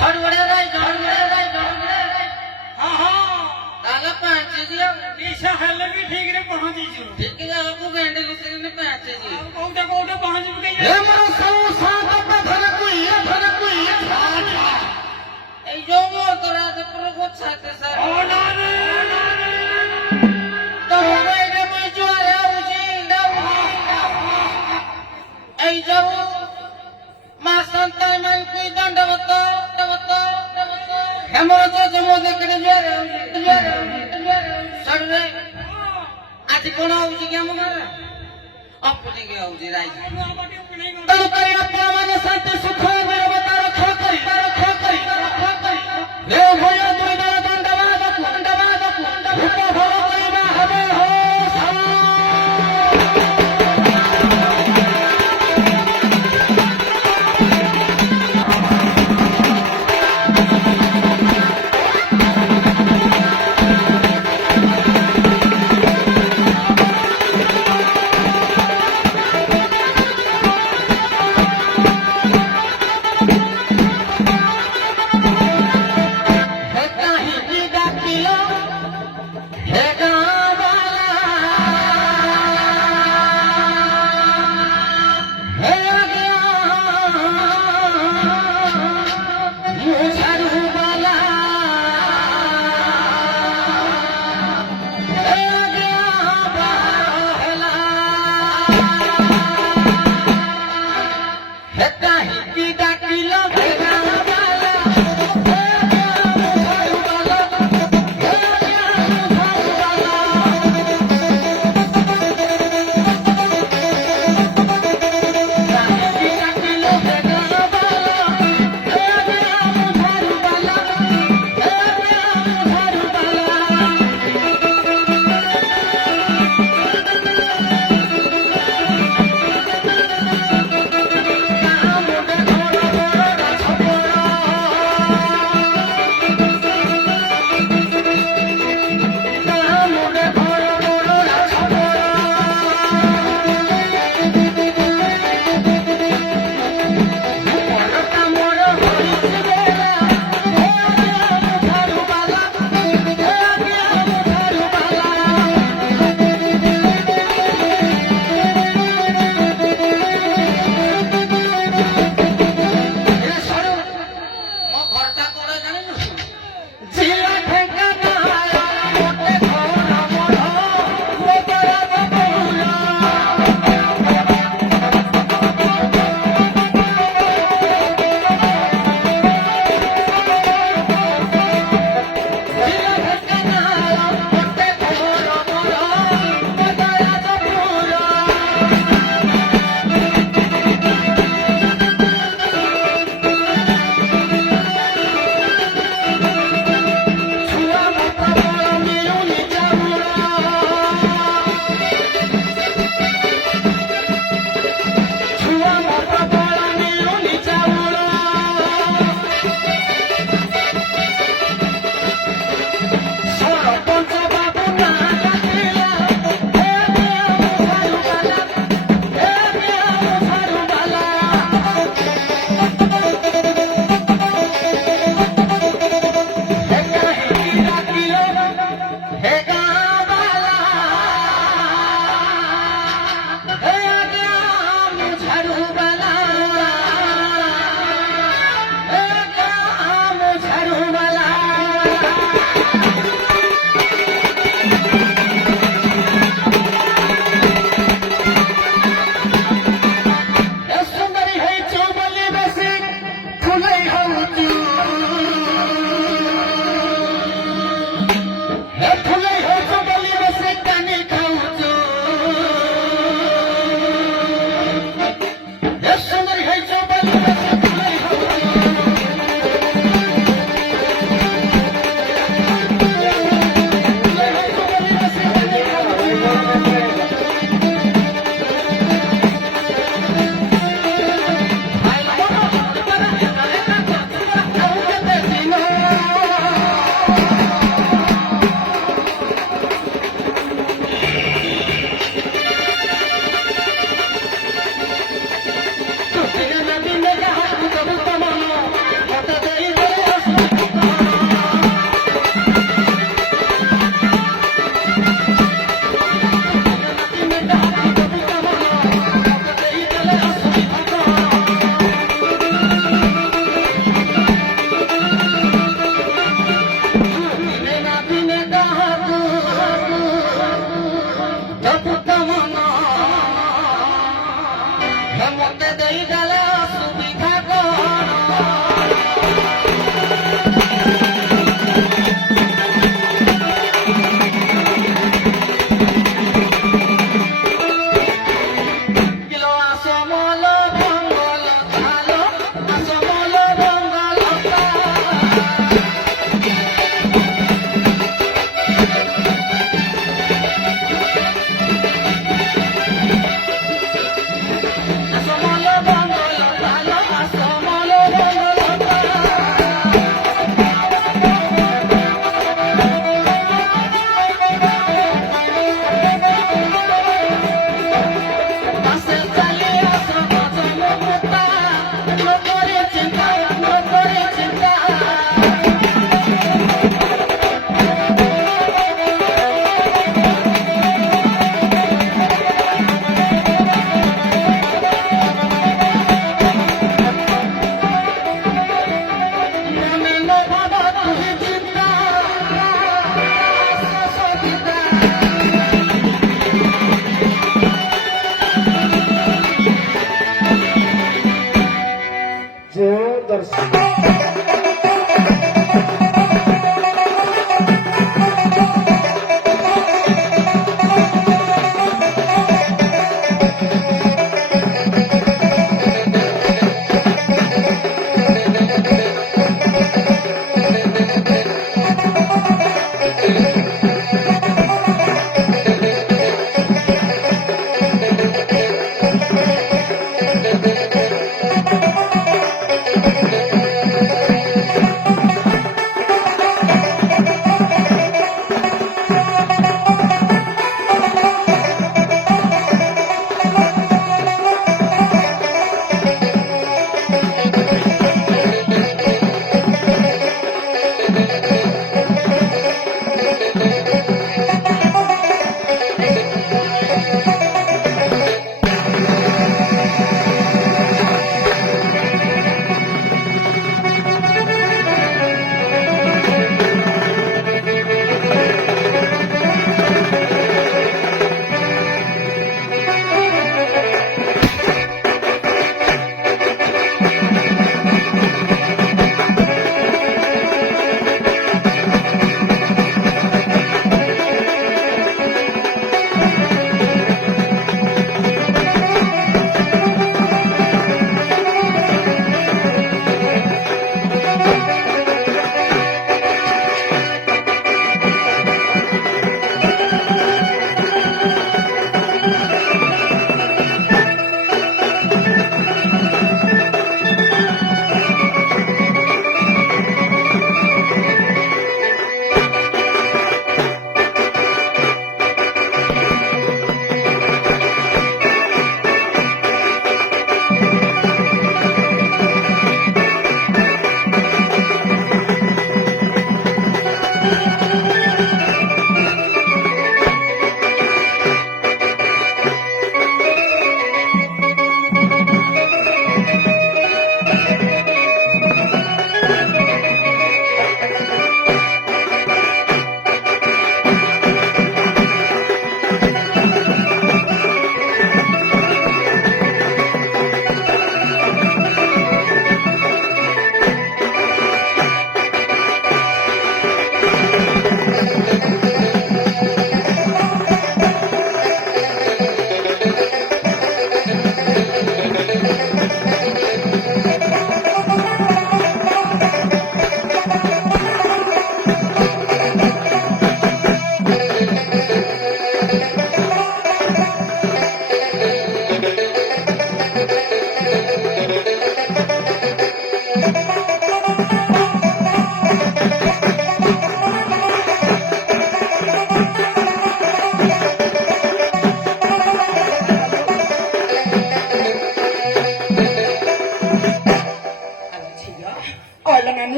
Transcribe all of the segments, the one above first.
छड़वड़े रे हाँ हाँ ताला पहुंचे जी निशा हल्ले भी ठीक रे पहुंची जी ठीक है आपको घंटे लिखने ने पहुंचे जी कोटे पहुंच गई है मरो सौ सात पे धन कोई ए जो वो तोरा तो पूरा को छाते सर ओ ना रे तो होय रे मैं जो आया उजी ए जो मासंत मन कोई दंडवत हमरो जो जमो देखने जे सर आज कोण आउची के मगर अपनी के आउची राई तो करी अपना मन संत सुख मेरे रखो करी हे भयो तुई दंडवाद भूप भव करिबा हवे हो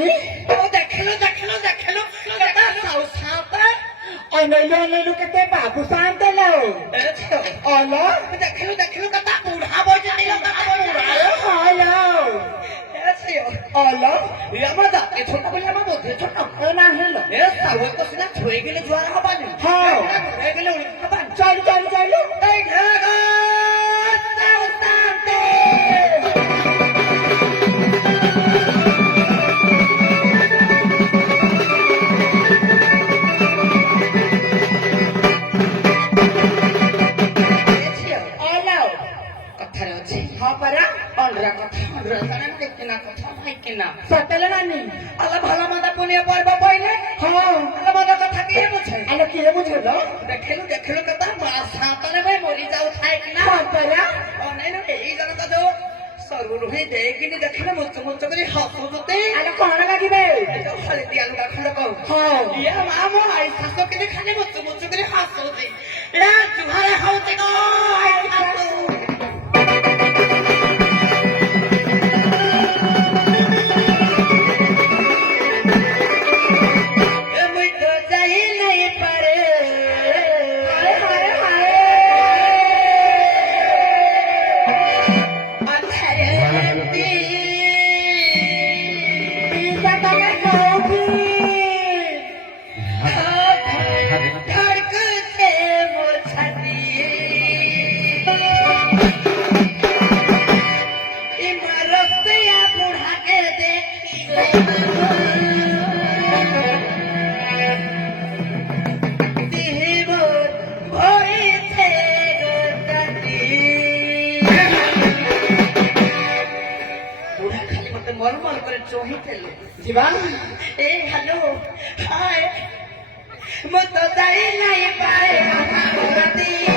नानी ଦେଖିଲୁ କେତେ ସାଉସାତ ଅନେଇଲୁ କେତେ ବାବୁ ସାନ୍ତେଲ ଅଲ ଦେଖିଲୁ କେତେ ବୁଢା ବଇଚି ହଲ ଅଲ ଆମର ଜାତି ଛୋଟ ବୋଲି ଆମ ବୋଧେ ଛୋଟ ନା ହେଲ ଏ ସାଉ ତ ସିନା ଛୁଇଁଗଲେ ଜୁଆର ହବାନି ହଁ ହେଇଗଲେ ଉଳି ହବାନି ଚାଲୁ ଏଇ ଢେଗ ସାଉସାତେ ସତେଲ ନାନୀ ଆଲା ଭଲ ମନ୍ଦ ପୁଣ୍ୟ ପର୍ବ ପଇଲେ ହଁ ଭଲ ମନ୍ଦ କଥା କିଏ ବୁଝେ ଆଲୋ କିଏ ବୁଝେଲ ଦେଖିଲୁ କେତେ ମା ସାତରେ ଭାଇ ମରି ଯାଉଥାଏ କି ନା ସତେଲା ଅନେଇଲୁ ଏଇ ଜଣକ ଯୋଉ ସରୁରୁ ହିଁ ଦେଇକିନି ଦେଖିଲୁ ମୁଚ କରି ହସୁଛନ୍ତି ଆଲୋ କଣ ଲାଗିବେ ହଳଦିଆ ଲୁଗା ଖଣ୍ଡକ ହଁ ଇଏ ମା ମୋ ଆଇ ଶାଶୁ କିନି ଖାଲି ମୁଚ କରି ହସୁଛି ଏ ଜୁହାର ହଉଛି ଗୋ ଆଇ ଶାଶୁ मलमल करे चोही थेले जीवन ए हेलो हाय मत तो जाई नहीं पाए राती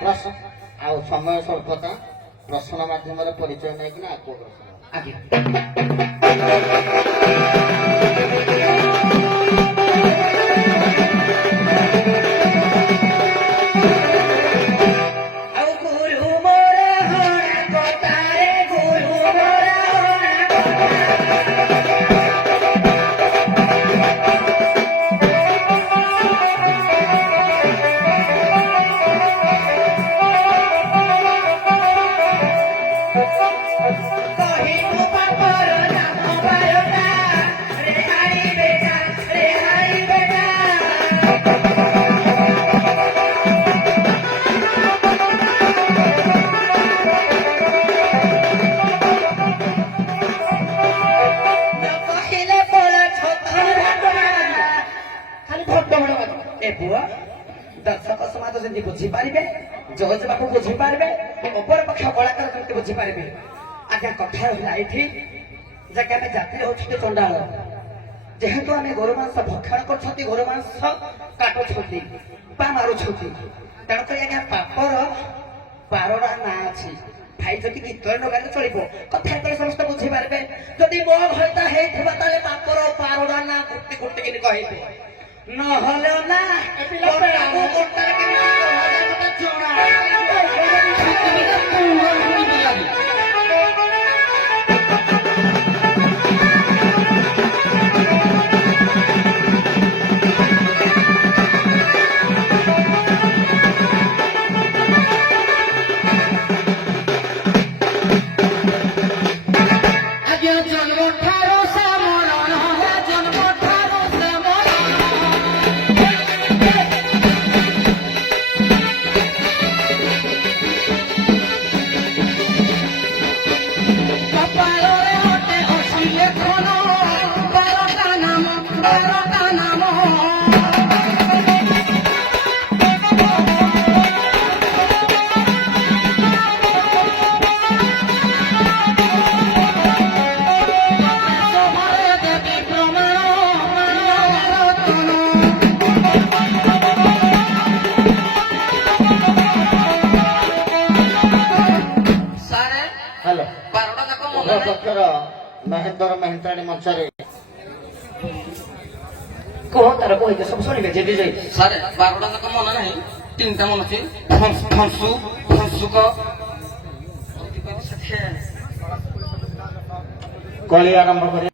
ପ୍ରଶ୍ନ ଆଉ ସମୟ ସ୍ୱଳ୍ପତା ପ୍ରଶ୍ନ ମାଧ୍ୟମରେ ପରିଚୟ ନେଇକିନା ଆଗକୁ ପ୍ରଶ୍ନ ଆଜ୍ଞା ଆଉ ଗୁରୁ ମୋର ହଣା କତାରେ ଗୁରୁ ମୋର କହିବୁ ବାପର ନାମ ବାରଟା ରେହାଇ ବେଟା କହିଲେ ପଳା ଛତରା ଖାଲି ଭକ୍ତ ବଡ଼ ଏ ପୁଅ ଦର୍ଶକ ସମାଜ ଯେମିତି ବୁଝିପାରିବେ ଜଜ ବାବୁ ବୁଝିପାରିବେ ଅପର ପକ୍ଷ କଳାକାର ଯେମିତି ବୁଝିପାରିବେ ଆଜ୍ଞା କଥା ରହିଲା ଏଇଠି ଯେ ଆମେ ଜାତି ହେଉଛନ୍ତି ଚଣ୍ଡାଳ ଯେହେତୁ ଆମେ ଗୋରୁ ମାଂସ ଭକ୍ଷଣ କରୁଛନ୍ତି ଗୋରୁ ମାଂସ କାଟୁଛନ୍ତି ବା ମାରୁଛନ୍ତି ତେଣୁକରି ଆଜ୍ଞା ପାପର 12ଟା ନାଁ ଅଛି ଭାଇ ଯଦି ଗୀତରେ ଲଗାଇଲେ ଚଳିବ କଥା କଲେ ସମସ୍ତେ ବୁଝିପାରିବେ ଯଦି ମୋ ଭୟଟା ହେଇଥିବା ତାହେଲେ ପାପର 12ଟା ନାଁ ଗୋଟି ଗୋଟି କିନି କହିବେ ନହେଲେ ନା ଜନ୍ମ ଠାରୁ ସେ ମରଣ ଜନ୍ମ ଠାରୁ ସେ କପାଳରେ ଅଟେ ଅଛି ଲେଖନ 12ଟା ନାମ ହ୍ୟାଲୋ ପକ୍ଷର ମହେନ୍ଦ୍ର ମେହେନ୍ତ୍ରାଣୀ ମଞ୍ଚରେ କହ ତାର କହିଲେ ସବୁ ଶୁଣିବେ ଯେ ବିଜୟ ସାର୍ 12ଟା ଯାକ ମନେ ନାହିଁ 3ଟା ମନେ ଅଛି ଫଂସୁକ କଳି ଆରମ୍ଭ କରି